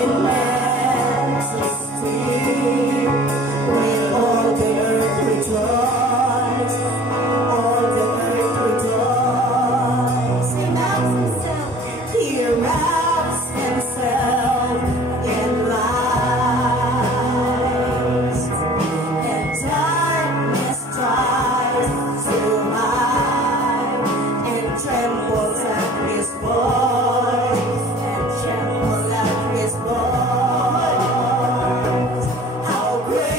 in majesty, when all the earth rejoices, all the earth rejoices. He wraps himself in light, and darkness tries to hide, and trembles at his voice, and trembles at his voice. How great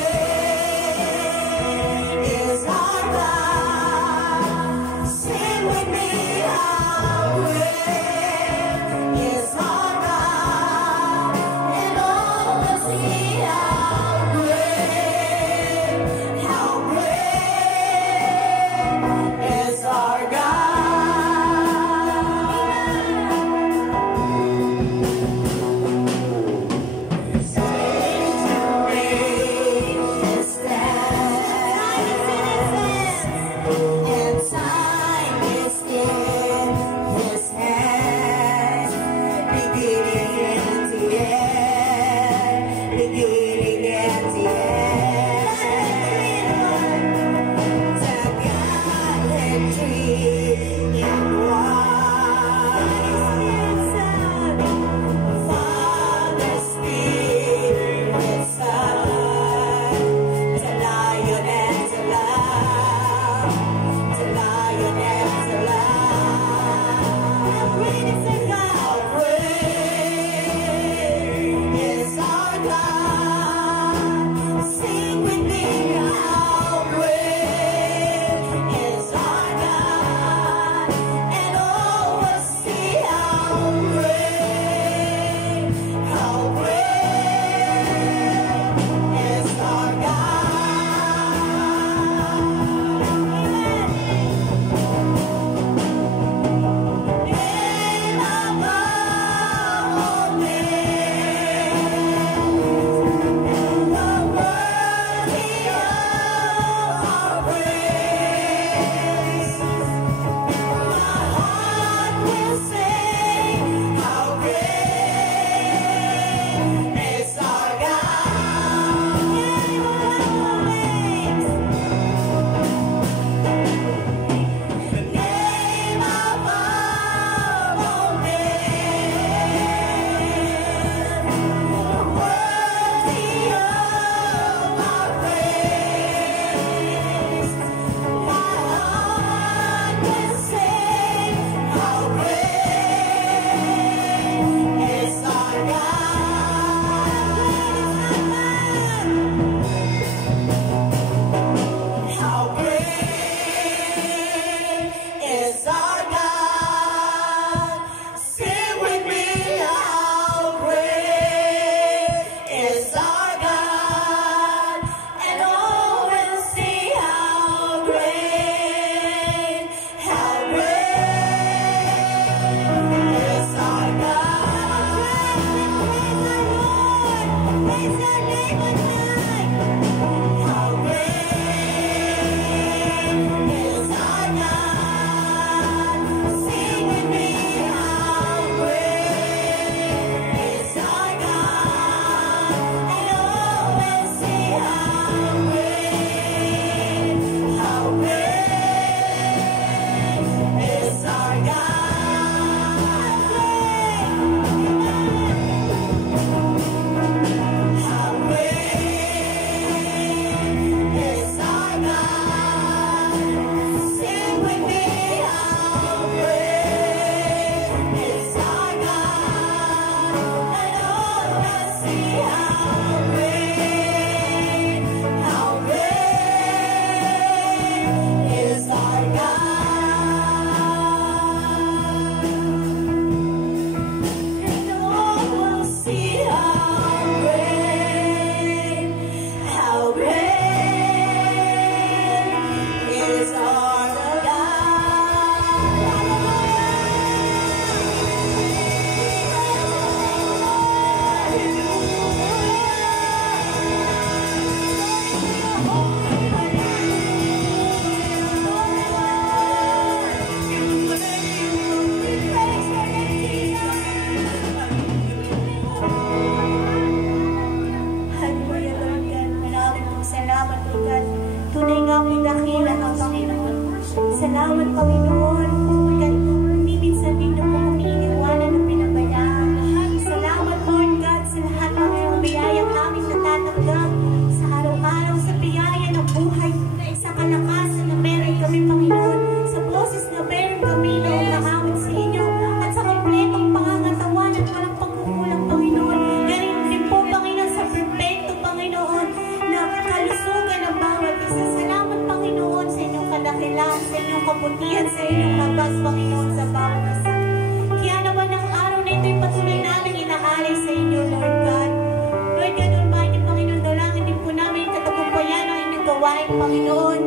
pangalan, Panginoon.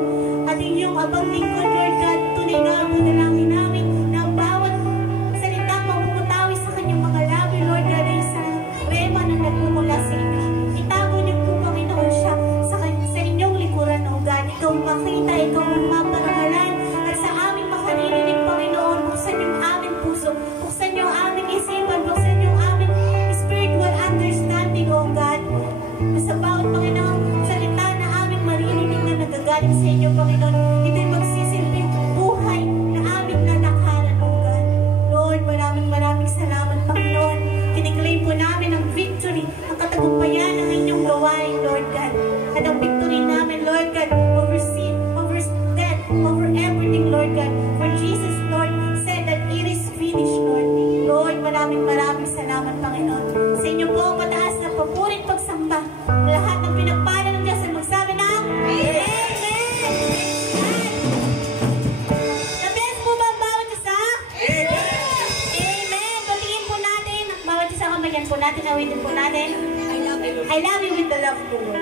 At inyong abang lingkod, Lord God, tunay nga ang panalangin namin na ang bawat salitang mamumutawi sa kanyang mga labi, Lord God, ay sa rema na nagmumula sa inyo. Itago niyo po, Panginoon, siya sa inyong likuran, O God. Ikaw makita, ikaw maparangalan, at sa aming makaririnig, Panginoon, buksan yung aming puso, buksan yung aming isipan, buksan yung aming spiritual understanding, O God. Sa bawat, Panginoon, salita na aming maririnig na nagagaling sa inyo, Panginoon, ito'y magsisilbing buhay na aming nalakhanan, O God. Lord, maraming salamat, Panginoon. Kiniklaim po namin ang victory, ang katagumpayan ng inyong gawain, Lord God. At ang victory namin, Lord God, over sin, over death, over everything, Lord God. For Jesus, Lord, said that it is finished, Lord. Lord, maraming salamat, Panginoon. Sa inyo po ang mataas na papurit pagsamba. Lahat ng pinagpala ng Diyos ay magsabi ng Amen! The best po ba ang bawat isa? Amen! Amen! Patingin po natin ang bawat isa, kamayan po natin, awitin po natin. I love you with the love of the Lord.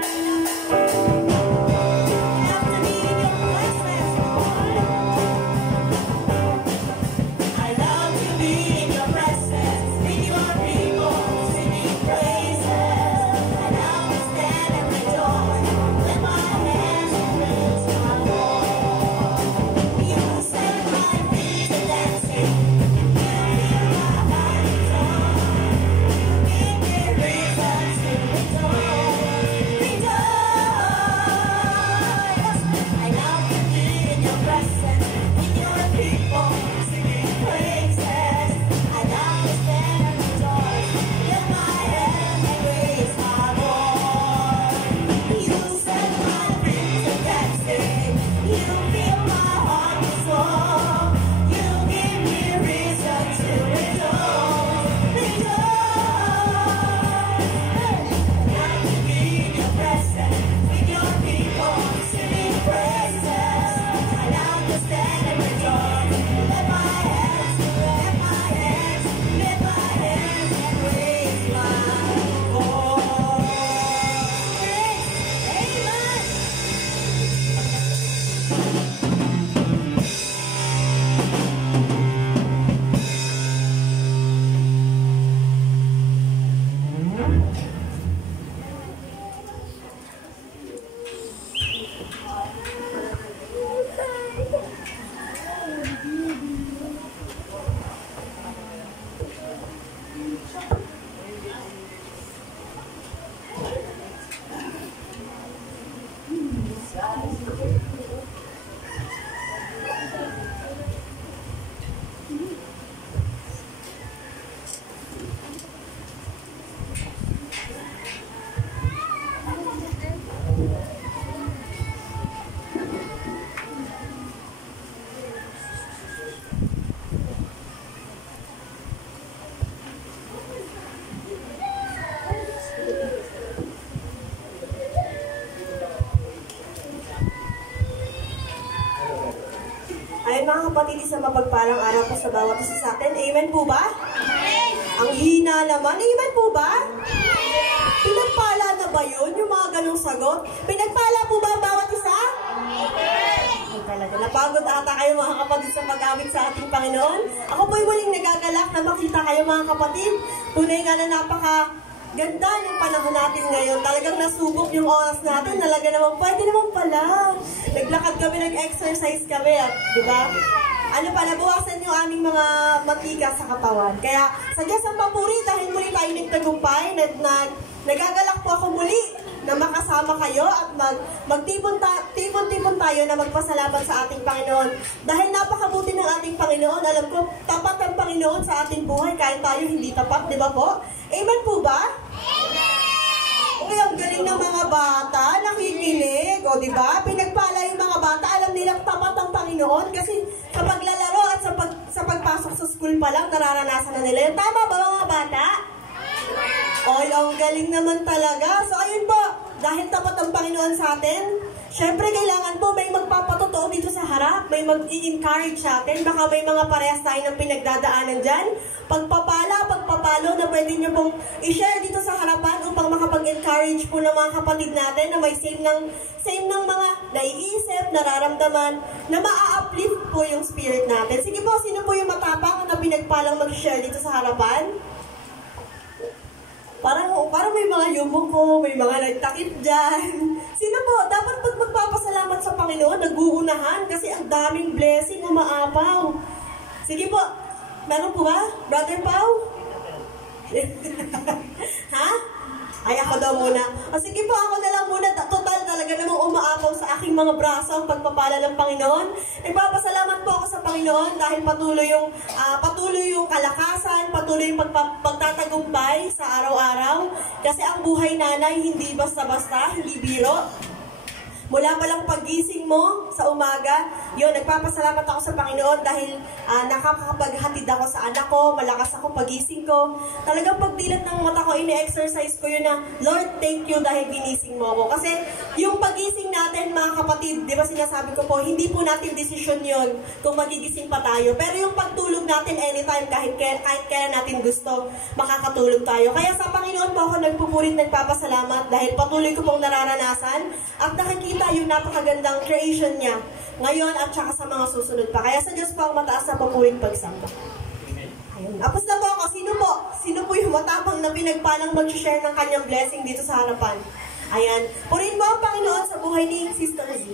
Ay mga kapatid, isang mapagpalang araw po sa bawat isa sa atin. Amen po ba? Amen! Ang hina naman. Amen po ba? Amen! Pinagpala na ba yun? Yung mga ganong sagot? Pinagpala po ba ang bawat isa? Amen! Ay talaga, napagod ata kayo mga kapatid sa pag-awit sa ating Panginoon. Ako po'y waling nagagalak na makita kayo mga kapatid. Tunay nga na napaka-ganda ng panahon natin ngayon. Talagang nasubok yung oras natin. Talaga naman, pwede naman pala. Naglakad kami, nag-exercise kami, di ba? Ano pa, nabuwasan yung aming mga matika sa katawan. Kaya, sa Diyos ang papuri, dahil muli tayo nagtagumpay, nagagalak po ako muli na makasama kayo at magtipon-tipon tayo na magpasalamat sa ating Panginoon. Dahil napakabuti ng ating Panginoon, alam ko, tapat ang Panginoon sa ating buhay, kahit tayo hindi tapat, di ba po? Amen po ba? Amen! Uy, ang galing ng mga bata, nakikinig, o diba? Pinagpala yung mga bata, alam nilang tapat ang Panginoon kasi sa paglalaro at sa pagpasok sa school pa lang, nararanasan na nila yun. Tama ba mga bata? Oy, ang galing naman talaga. So, ayun po, dahil tapat ang Panginoon sa atin, syempre kailangan po may magpapatotoo dito sa harap, may mag-i-encourage sa atin, baka may mga parehas tayo ng pinagdadaanan dyan. Pagpapala pagpapalo na pwede nyo pong i-share dito sa harapan upang makapag-encourage po ng mga kapatid natin na may same ng mga naiisip, nararamdaman, na maa-uplift po yung spirit natin. Sige po, sino po yung matapang na pinagpalang mag-share dito sa harapan? Parang may mga yumuko, may mga nagtakip dyan. Sino po? Dapat pag magpapasalamat sa Panginoon, nag-uunahan kasi ang daming blessing umaapaw. Sige po, meron po ba? Brother Pao? Ha? Ay, ako daw muna. O sige po, ako na lang muna. Total talaga namang umaapaw sa aking mga braso ang pagpapala ng Panginoon. Nagpapasalamat po ako sa Panginoon dahil patuloy yung kalakasan, patuloy yung pagtatagumpay sa araw-araw. Kasi ang buhay nanay, hindi basta-basta, hindi biro. Mula pa lang pagising mo sa umaga, yun, nagpapasalamat ako sa Panginoon dahil nakakapaghatid ako sa anak ko, malakas ako pagising ko. Talagang pagdilat ng mata ko, ini-exercise ko yun na, Lord, thank you dahil ginising mo ako. Kasi yung pagising natin, mga kapatid, di ba sinasabi ko po, hindi po natin desisyon yun kung magigising pa tayo. Pero yung pagtulog natin anytime, kahit kaya natin gusto, makakatulog tayo. Kaya sa Panginoon po ako nagpupurit, nagpapasalamat dahil patuloy ko pong nararanasan at nakikita yung napakagandang creation niya ngayon at saka sa mga susunod pa. Kaya sa Diyos po ang mataas na papuring pagsamba. Ayun. Tapos na po ako. Sino po yung matapang na pinagpalang mag-share ng kanyang blessing dito sa harapan? Ayan. Purihin mo ang Panginoon sa buhay ni Sister Z.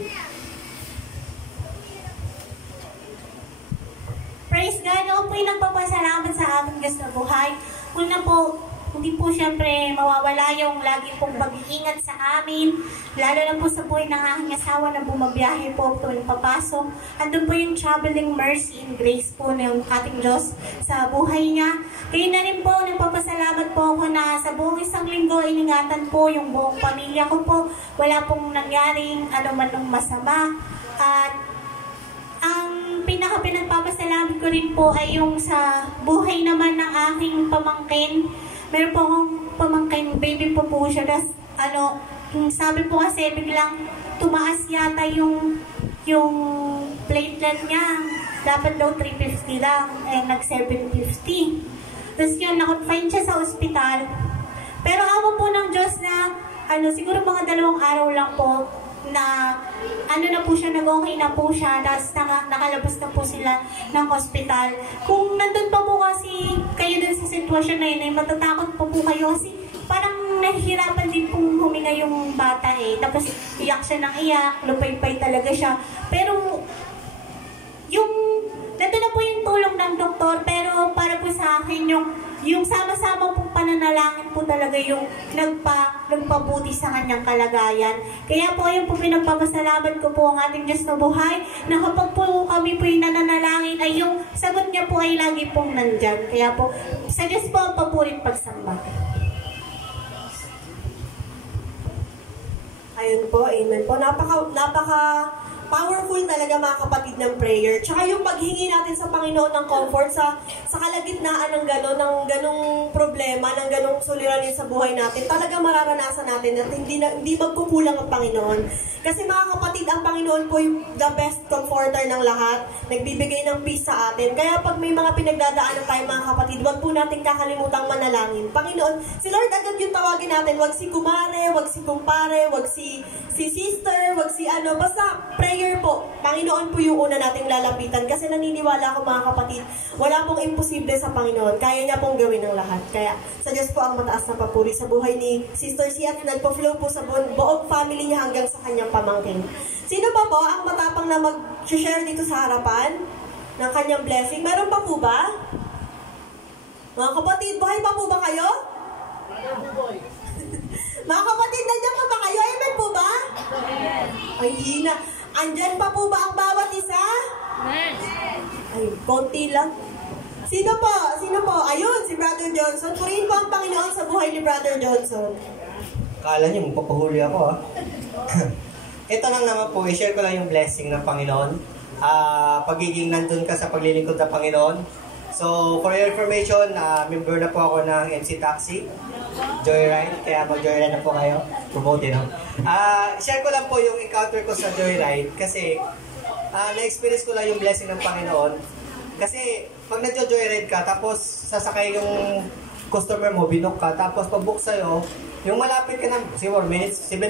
Praise God. Ako po'y nagpapasalamat sa ating Diyos na buhay. Una po, hindi po siyempre mawawala yung lagi pong pag-iingat sa amin, lalo na po sa buhay ng aking asawa na bumabiyahe po tuwing papasok. Andun po yung traveling mercy and grace po ng ating Diyos sa buhay niya. Kaya na rin po, nagpapasalamat po ako na sa buong isang linggo, iningatan po yung buong pamilya ko po. Wala pong nangyaring anuman ng masama. At ang pinagpapasalamat ko rin po ay yung sa buhay naman ng aking pamangkin. Meron po akong pamangkin, baby po siya. Das, sabi po kasi biglang tumaas yata yung platelet niya. Dapat daw 350 lang, nag-750. Tapos yun, na-confine siya sa ospital. Pero awa po ng Diyos na, siguro mga 2 araw lang po, na na po siya, nag-okay na po siya, tapos nakalabas na po sila ng hospital. Kung nandun pa po kasi kayo din sa sitwasyon na yun, ay matatakot pa po kayo kasi parang nahihirapan din pong huminga yung bata Tapos iyak siya ng iyak, lupay-pay talaga siya. Pero nandun na po yung tulong ng doktor, pero para po sa akin yung sama-sama pong pananalangin po talaga yung nagpabuti sa kanyang kalagayan. Kaya po yung po pinagpapasalamat ko po ang ating Diyos na buhay, na kapag po kami po yung nananalangin, ay yung sagot niya po ay lagi pong nandyan. Kaya po, sa Diyos po ang papurit pagsamba. Ayun po, amen po. Napaka powerful talaga mga kapatid ng prayer. Tsaka yung paghingi natin sa Panginoon ng comfort sa kalagitnaan ng ganong problema, ng ganong suliranin sa buhay natin, talaga mararanasan natin at hindi magkukulang ang Panginoon. Kasi mga kapatid, ang Panginoon po yung the best comforter ng lahat, nagbibigay ng peace sa atin. Kaya pag may mga pinagdadaanan tayo mga kapatid, wag po natin kakalimutang manalangin. Panginoon, si Lord agad yung tawagin natin, wag si kumare, wag si kumpare, wag si sister, wag si basta prayer po. Panginoon po yung una nating lalapitan kasi naniniwala ako mga kapatid, wala pong imposible sa Panginoon. Kaya niya pong gawin ang lahat. Kaya sa Diyos po ang mataas na papuri sa buhay ni Sister C at nagpo-flow po sa buong family niya hanggang sa kanyang pamangkin. Sino pa po ang matapang na mag-share dito sa harapan ng kanyang blessing? Meron pa po ba? Mga kapatid, buhay pa po ba kayo? Mga kapatid, nandiyan pa ba kayo? Amen po ba? Ay, hina. Andyan pa po ba ang bawat isa? Ay, konti lang. Sino po? Ayun, si Brother Johnson. Purihin po ang Panginoon sa buhay ni Brother Johnson. Kala niyo, magpapahuli ako Ito lang naman po, i-share ko lang yung blessing ng Panginoon. Pagiging nandun ka sa paglilingkod ng Panginoon. So, for your information, member na po ako ng MC Taxi, Joyride, kaya mag-joyride na po kayo. Promote, share ko lang po yung encounter ko sa Joyride kasi na-experience ko lang yung blessing ng Panginoon. Kasi pag nag-joyride ka, tapos sasakay yung customer mo, binook ka, tapos pag-book sa'yo, yung malapit ka na, 7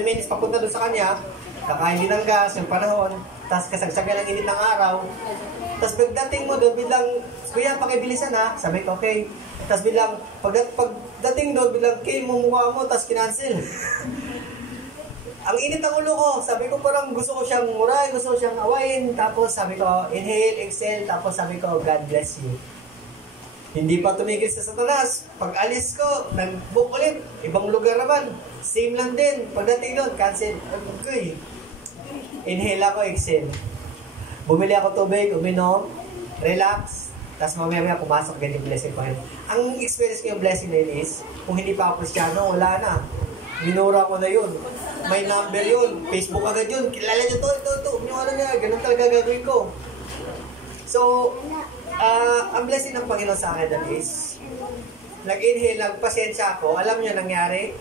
minutes papunta doon sa kanya, kakain din ng gas, yung panahon, tapos kasagsagan ng init ng araw, tapos pagdating mo doon, biglang, kuya, pakibilisan ha, sabi ko, okay, tapos biglang, pagdating doon, biglang, okay, mumukha mo, tapos kinancel. Ang init ng ulo ko, sabi ko parang gusto ko siyang muray, gusto ko siyang awayin, tapos sabi ko, inhale, exhale, tapos sabi ko, God bless you. Hindi pa tumigil sa Satanas. Pag alis ko, nag-book ulit. Ibang lugar naman. Same lang din. Pagdating doon, cancel. Okay. Inhale ako, exhale. Bumili ako tubig, uminom, relax, tapos mamaya pumasok ganyan blessing pa rin. Ang experience ko yung blessing na yun is, kung hindi pa ako Cristiano, wala na. Minura ko na yun. May number yun. Facebook agad yun. Kilala nyo to. Yung ano niya, ganun talaga gagawin ko. So, ang blessing ng Panginoon sa akin is, nag-inhale, nagpasensya ako. Alam niyo nangyari?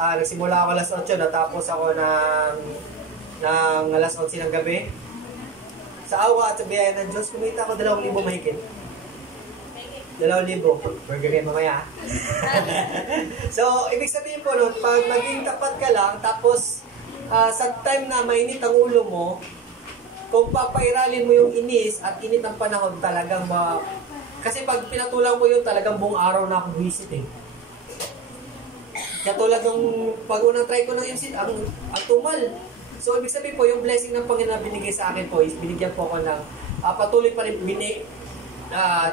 Nagsimula ako alas 8, natapos ako ng alas 11 ng gabi. Sa awa at sa biyaya ng Diyos, kumita ako 2,000 mahigit. 2,000. Burger yan mamaya. So, ibig sabihin po nun, pag maging tapat ka lang, tapos sa time na mainit ang ulo mo, kung papairalin mo yung inis at init ng panahon, talagang kasi pag pinatulang mo yun, talagang buong araw na akong visit eh. Katulad nung pag-unang try ko ng MC, ang tumal. So, ibig sabihin po, yung blessing ng Panginoon na binigay sa akin po is binigyan po ako ng patuloy pa rin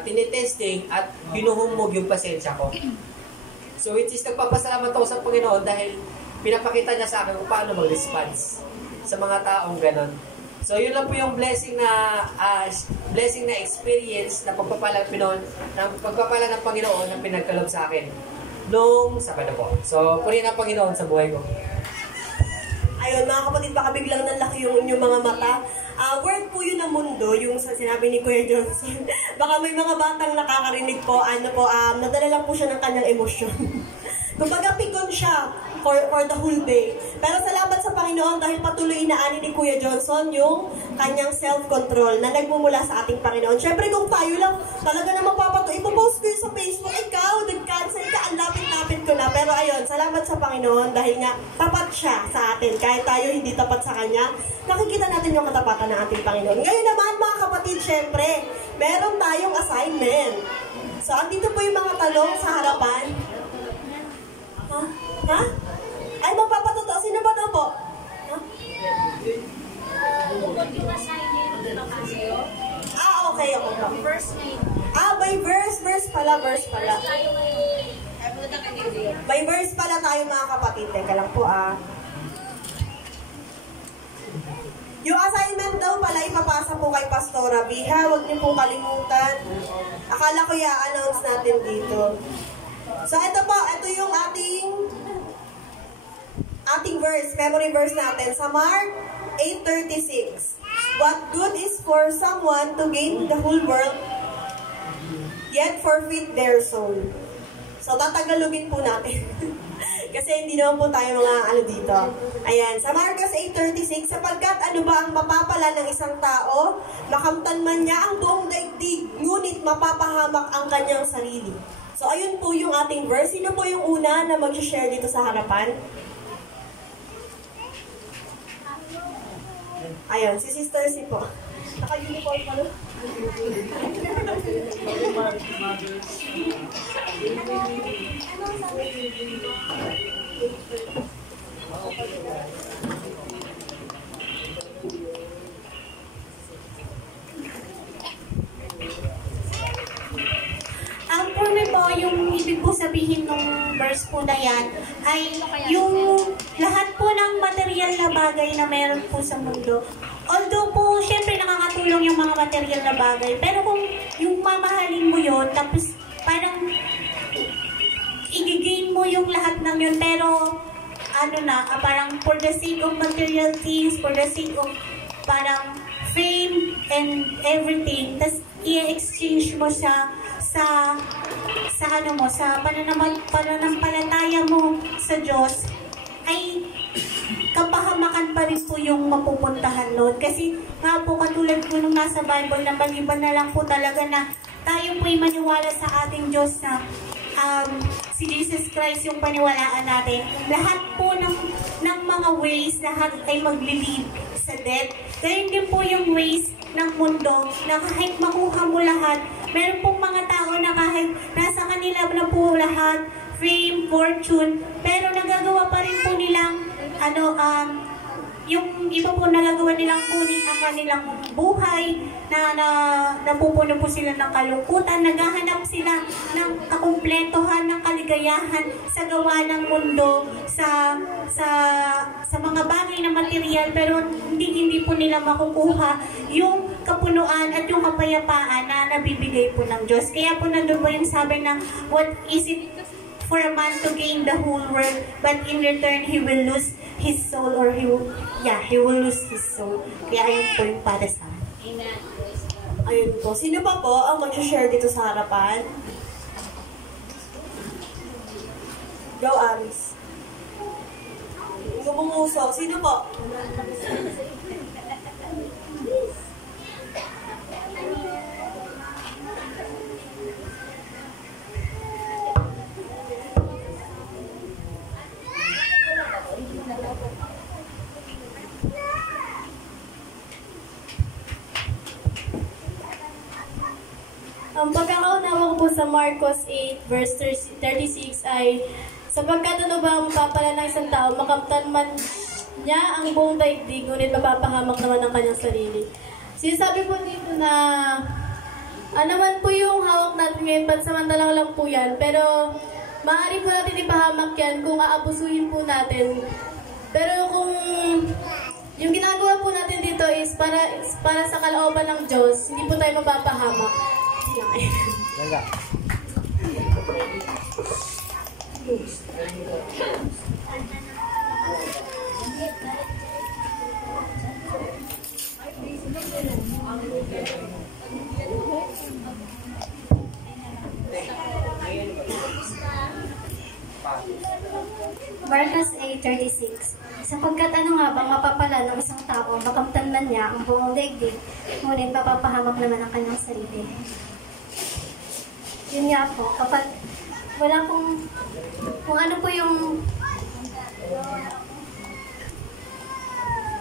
tinitesting at hinuhumog yung pasensya ko. So, which is nagpapasalamat ako sa Panginoon dahil pinapakita niya sa akin kung paano mag-response sa mga taong ganon. So, yun lang po yung blessing na experience na pagpapala ng Panginoon na pinagkalob sa akin nung Sabado po. So, purihin ang Panginoon sa buhay ko. Ayun, mga kapatid, baka biglang nalaki yung inyong mga mata. Word po yun ng mundo, yung sa sinabi ni Kuya Johnson. Baka may mga batang nakakarinig po, nadala lang po siya ng kanyang emosyon. Kumbaga, pikon siya for the whole day. Pero salamat sa Panginoon dahil patuloy inaani ni Kuya Johnson yung kanyang self-control na nagmumula sa ating Panginoon. Siyempre, kung tayo lang talaga na mapapato, ipopost ko yun sa Facebook, ikaw, nag-cancel ka, ang lapit-lapit ko na. Pero ayun, salamat sa Panginoon dahil nga tapat siya sa atin. Kahit tayo hindi tapat sa Kanya, nakikita natin yung katapatan ng ating Panginoon. Ngayon naman, mga kapatid, siyempre, meron tayong assignment. So, andito po yung mga tanong sa harapan. Ha? Ay, magpapatotoo. Sino ba daw po? Ha? Bukod yung assignment, Okay. first name. May verse pala. May verse pala tayo, mga kapatid. Teka lang po, Yung assignment daw pala, ipapasa po kay Pastora Biha. Huwag niyo po kalimutan. Akala ko i-announce natin dito. So, ito yung ating verse, memory verse natin sa Mark 8:36. What good is for someone to gain the whole world, yet forfeit their soul? So, tatagalogin po natin. Kasi hindi naman po tayo mga dito. Ayan, sa Marcos 8:36, sapagkat ano ba ang mapapala ng isang tao, makamtan man niya ang buong daigdig, ngunit mapapahamak ang kanyang sarili. So, ayun po yung ating verse. Sino po yung una na mag-share dito sa harapan? Ayun, si Sister C po. Naka-uniform pa no? For me po, yung ibig po sabihin ng verse po na yan ay yung lahat po ng material na bagay na meron po sa mundo. Although po, syempre nakakatulong yung mga material na bagay, pero kung yung mamahalin mo yun, tapos parang i-gain mo yung lahat ng yun, pero parang for the sake of material things, for the sake of parang fame and everything, tapos i-exchange mo siya sa pananampalataya mo sa Diyos, ay kapahamakan pa rin po yung mapupuntahan nun. Kasi nga po, katulad po nung nasa Bible, na mag-iba na lang po talaga na tayo po'y maniwala sa ating Diyos na si Jesus Christ yung paniwalaan natin, lahat po ng mga ways, lahat ay maglilid sa death. Ganyan din po yung ways ng mundo na kahit makuha mo lahat, meron pong mga tao na kahit nasa kanila na po lahat, fame, fortune, pero nagagawa pa rin po nilang yung iba po nagagawa nilang kunin ang kanilang buhay, na napupuno po sila ng kalungkutan, naghahanap sila ng kakumpletuhan, ng kaligayahan sa gawa ng mundo, sa mga bagay na material, pero hindi po nila makukuha yung kapunuan at yung kapayapaan na nabibigay po ng Diyos. Kaya po nandun po yung sabi na, what is it for a man to gain the whole world, but in return, he will lose his soul, or he will lose his soul. Kaya ayun po yung para sa amin. Amen. Ayun po. Sino pa po ang mag-share dito sa harapan? Go, Aris. Gumumusok. Sino po? Ang pagkakaunawa ko po sa Marcos 8 verse 36 ay, sapagkat ano ba ang mapapala ng isang tao, makamtan man niya ang buong daigdig, ngunit mapapahamak naman ang kanyang sarili. Sinasabi po dito na naman po yung hawak natin ngayon, pansamantalang lang po yan, pero maaari po natin ipahamak yan kung aabusuhin po natin. Pero kung yung ginagawa po natin dito is para sa kalooban ng Diyos, hindi po tayo mapapahamak. Ganda. Marcos 8:36. Sapagkat ano nga bang mapapala ng isang tao, makamtan man niya ang buong daigdig, ngunit mapapahamak naman ang kanyang sarili. Yun nga po, kapag wala pong, kung ano po yung,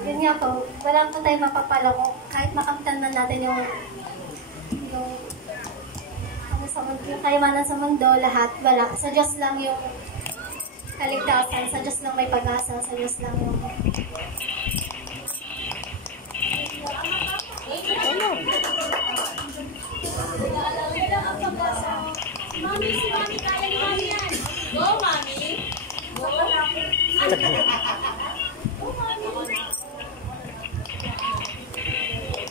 yun nga po, wala po tayong mapapala kung kahit makamtan man natin yung kayamanan sa mundo, lahat, wala. Sa Diyos lang yung kaligtasan, sa Diyos lang may pag-asa, sa Diyos lang yung... Mami, si Mami, kaya ni Mami yan. Go, Mami. Go.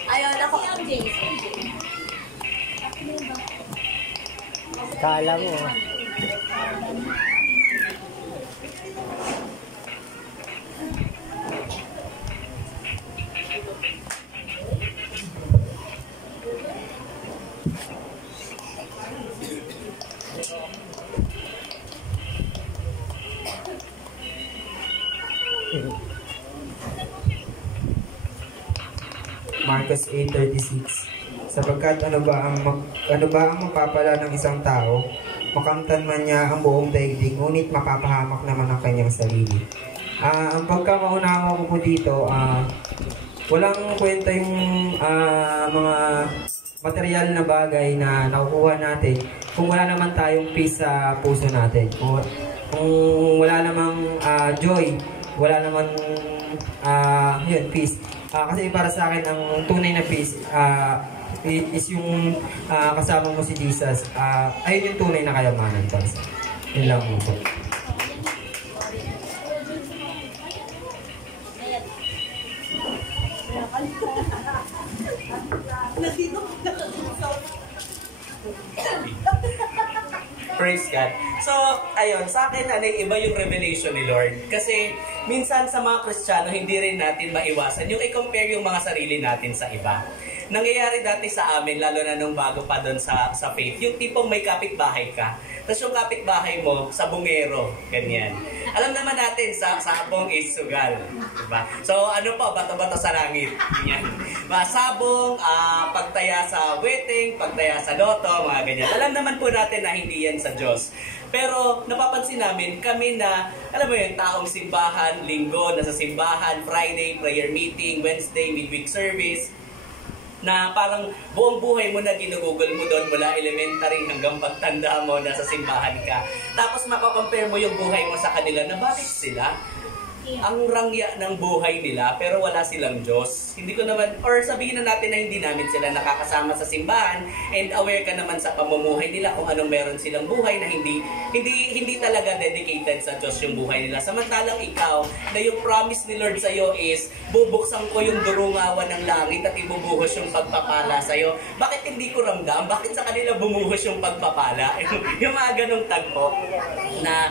Ayun, ako. Kala mo. Marcos 8:36. Sapagkat ano ba ang mapapala ng isang tao, makamtan man niya ang buong daigdig, ngunit mapapahamak naman ang kanyang sarili. Ang pagkakaunawa ko po dito, walang kwenta yung mga material na bagay na nakukuha natin kung wala naman tayong peace sa puso natin. Kung wala namang joy, wala namang peace. Kasi para sa akin, ang tunay na peace is yung kasama mo si Jesus. Ayun yung tunay na kayamanan. Yun lang po. Praise God. So, ayun, sa akin, iba yung revelation ni Lord. Kasi, minsan sa mga Kristiyano, hindi rin natin maiwasan yung i-compare yung mga sarili natin sa iba. Nangyayari dati sa amin, lalo na nung bago pa doon sa faith, yung tipong may kapitbahay ka. Tapos yung kapitbahay mo, sa bungero, ganyan. Alam naman natin, sabong is sugal. Diba? So, ano pa, bato-bato sa langit. Yan. Sabong, pagtaya sa wedding, pagtaya sa loto, mga ganyan. Alam naman po natin na hindi yan sa Diyos. Pero napapansin namin, kami na, alam mo yun, taong simbahan, linggo, nasa simbahan, Friday, prayer meeting, Wednesday, midweek service, na parang buong buhay mo na ginugugol mo doon mula elementary hanggang pagtanda mo, nasa simbahan ka. Tapos makakompare mo yung buhay mo sa kanila na bakit sila ang rangya ng buhay nila pero wala silang Diyos. Hindi ko naman, or sabihin na natin na hindi namin sila nakakasama sa simbahan and aware ka naman sa pamumuhay nila kung anong meron silang buhay na hindi talaga dedicated sa Diyos yung buhay nila. Samantalang ikaw, na yung promise ni Lord sa'yo is bubuksan ko yung durungawan ng langit at ibubuhos yung pagpapala sa'yo. Bakit hindi ko ramdam? Bakit sa kanila bumuhos yung pagpapala? Yung mga ganong tagpo na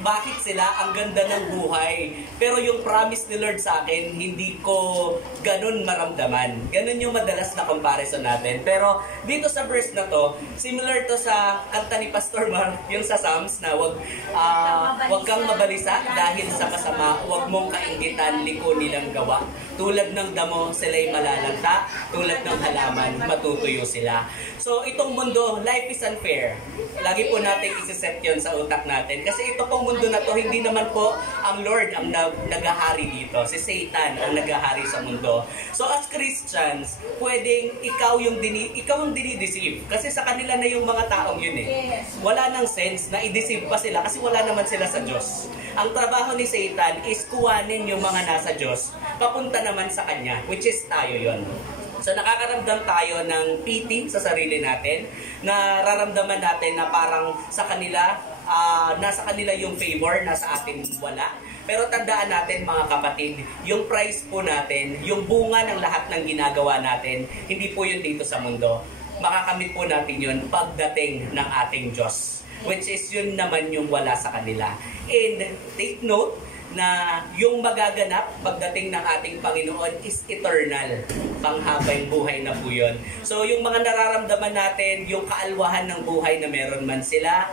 bakit sila ang ganda ng buhay pero yung promise ni Lord sa akin hindi ko ganun maramdaman. Ganun yung madalas na comparison natin. Pero dito sa verse na to, similar to sa kanta ni Pastor Mark, yung sa Psalms na wag kang mabalisa dahil sa masama, wag mong kainggitan, liko nilang gawa. Tulad ng damo, sila'y malalanta. Tulad ng halaman, matutuyo sila. So, itong mundo, life is unfair. Lagi po natin isi-set yun sa utak natin. Kasi ito pong mundo na to, hindi naman po ang Lord ang nagahari dito. Si Satan ang nagahari sa mundo. So, as Christians, pwedeng ikaw yung dinideceive. Kasi sa kanila na yung mga taong yun eh. Wala nang sense na i-deceive pa sila kasi wala naman sila sa Diyos. Ang trabaho ni Satan is kuwanin yung mga nasa Diyos, papunta naman sa Kanya, which is tayo yon. So nakakaramdam tayo ng pity sa sarili natin, nararamdaman natin na parang sa kanila, nasa kanila yung favor, nasa atin wala. Pero tandaan natin mga kapatid, yung price po natin, yung bunga ng lahat ng ginagawa natin, hindi po yun dito sa mundo. Makakamit po natin yun pagdating ng ating Diyos, which is yun naman yung wala sa kanila. And take note na yung magaganap pagdating ng ating Panginoon is eternal. Panghabang buhay na po yun. So yung mga nararamdaman natin, yung kaalwahan ng buhay na meron man sila,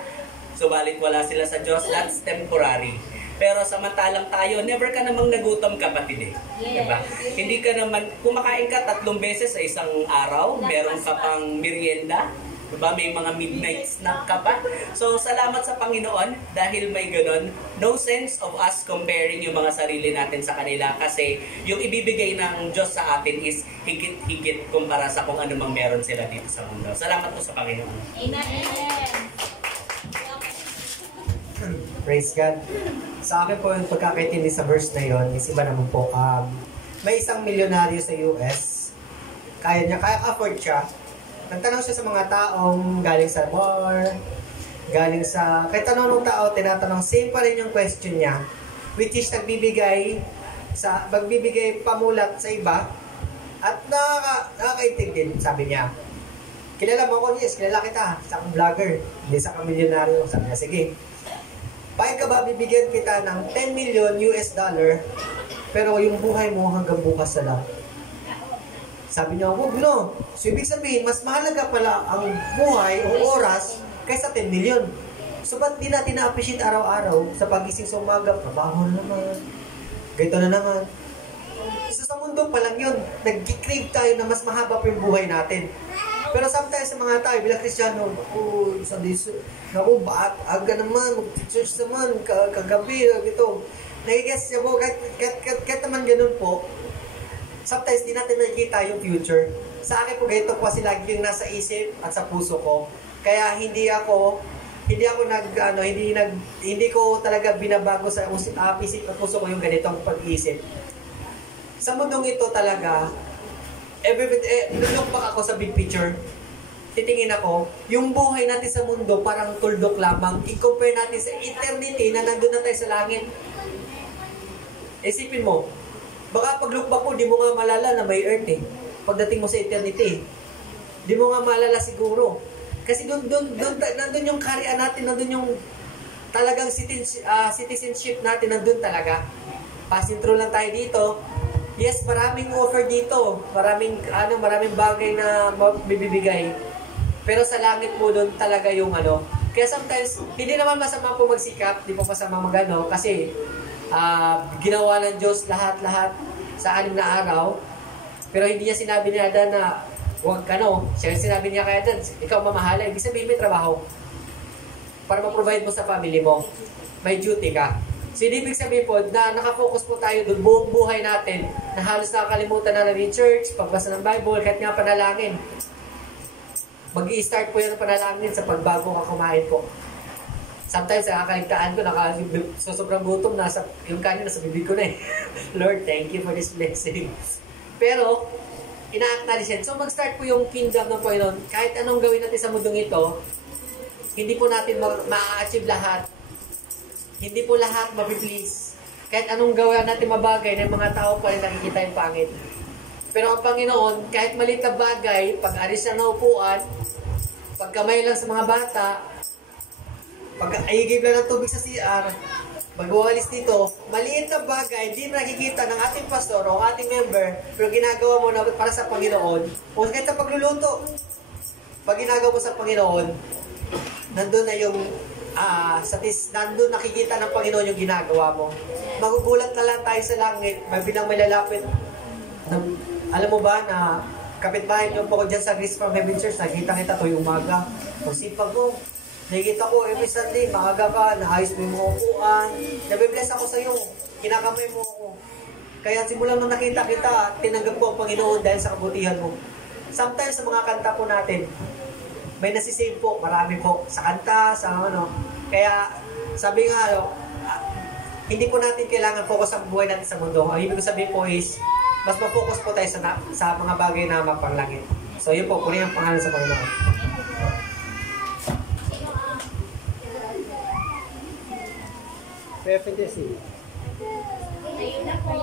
subalit wala sila sa Diyos, that's temporary. Pero samantalang tayo, never ka namang nagutom kapatid eh. Diba? Hindi ka naman, kumakain ka 3 beses sa isang araw, meron ka pang merienda, diba? May mga midnight snack ka pa. So, salamat sa Panginoon dahil may ganun. No sense of us comparing yung mga sarili natin sa kanila kasi yung ibibigay ng Diyos sa atin is higit-higit kumpara sa kung ano mang meron sila dito sa mundo. Salamat po sa Panginoon. Amen. Praise God. Sa akin po yung pagkakaintindi sa verse na yon is iba naman po. May isang milyonaryo sa US. Kaya afford siya. Nagtanong siya sa mga taong galing sa bar, galing sa... Kahit tanong ng tao, tinatanong, same pa rin yung question niya. Which is magbibigay pamulat sa iba at nakakaintindi din, sabi niya. Kilala mo ko? Yes, kilala kita. Isa kang vlogger. Hindi isa kang milyonaryo. Sabi niya, sige. Bakit ka ba bibigyan kita ng 10 million US dollar pero yung buhay mo hanggang bukas na lang? Sabi niya, huwag no. So, ibig sabihin, mas mahalaga pala ang buhay o oras kaysa 10 million. So, ba't di natin na-appreciate araw-araw sa pagising sa umaga? Trabaho na naman. Ganito na naman. So, sa mundo pa lang yun. Nag-crave tayo na mas mahaba pa yung buhay natin. Pero sometimes sa mga tayo, bilang Kristiyano, naku, aga naman, mag-church naman, kagabi, gito. Nagigess niya po, kahit naman ganun po, sometimes di natin nakikita yung future. Sa akin po, ganito po kasi lagi yung nasa isip at sa puso ko. Kaya hindi ko talaga binabago sa isip at puso ko yung ganitong pag-iisip. Sa mundong ito talaga, look back ako sa big picture, titingin ako, yung buhay natin sa mundo parang tuldok lamang. I-compare natin sa eternity na nandun na tayo sa langit. Isipin mo, baka pag look back mo, di mo nga malala na may earth eh. Pagdating mo sa eternity, di mo nga malala siguro. Kasi nandun yung kariyan natin, nandun yung talagang citizenship natin, nandun talaga. Passing through lang tayo dito. Yes, maraming offer dito. Maraming bagay na bibigay. Pero sa langit mo doon talaga yung Kaya sometimes, hindi naman masama po magsikap, hindi po masama magano, kasi ginawa ng Diyos lahat-lahat sa 6 na araw. Pero hindi niya sinabi ni Adan na huwag ka no. Siya sinabi niya kay Adan, ikaw mamahala. Ibig sabihin may trabaho para ma-provide mo sa family mo. May duty ka. So, ibig sabihin po na nakafocus po tayo doon buong buhay natin na halos nakakalimutan na ng church, pagbasa ng Bible, kahit nga panalangin. Mag-i-start po yan ng panalangin sa pagbago ka kumain po. Sometimes, nakakaligtaan ko, sobrang gutom na, yung kanin nasa bibig ko na eh. Lord, thank you for this blessing. Pero, ina-acknowledge yan. So, mag-start po yung kingdom ng Panginoon. Kahit anong gawin natin sa mundong ito, hindi po natin ma-achieve lahat. Hindi po lahat mapiplease. Kahit anong gawin natin mabagay, ng mga tao po rin nakikita yung pangit. Pero ang Panginoon, kahit maliit na bagay, pag-aris na naupuan, pagkamay lang sa mga bata, pag-aigib lang ng tubig sa CR, mag-uwalis dito, maliit na bagay, hindi nakikita ng ating pastor o ating member, pero ginagawa mo na para sa Panginoon, o kahit sa pagluluto, pag ginagawa mo sa Panginoon, nandun na yung nandun nakikita ng Panginoon yung ginagawa mo. Magugulat na lang tayo sa langit, may bilang may lalapit. Alam mo ba na kapitbahay niyo po ko dyan sa Grace from Heaven Church, nakikita-kita ko yung umaga. Kung sipag mo, nakikita ko every Sunday, maaga ka, naayos mo yung mga upuan, nabibless ako sa iyo, kinakamay mo ako. Kaya simulan nung nakita kita, tinanggap ko ang Panginoon dahil sa kabutihan mo. Sometimes sa mga kanta po natin, may nasisave po, marami po, sa kanta, sa ano. Kaya, sabi nga, hindi po natin kailangan focus ang buhay natin sa mundo. Ang ibig sabihin po is, mas ma-focus po tayo sa mga bagay na mapanglangit. So, yun po, kunin ang pangalan sa Panginoon. Perfect, yes. Ayun na po.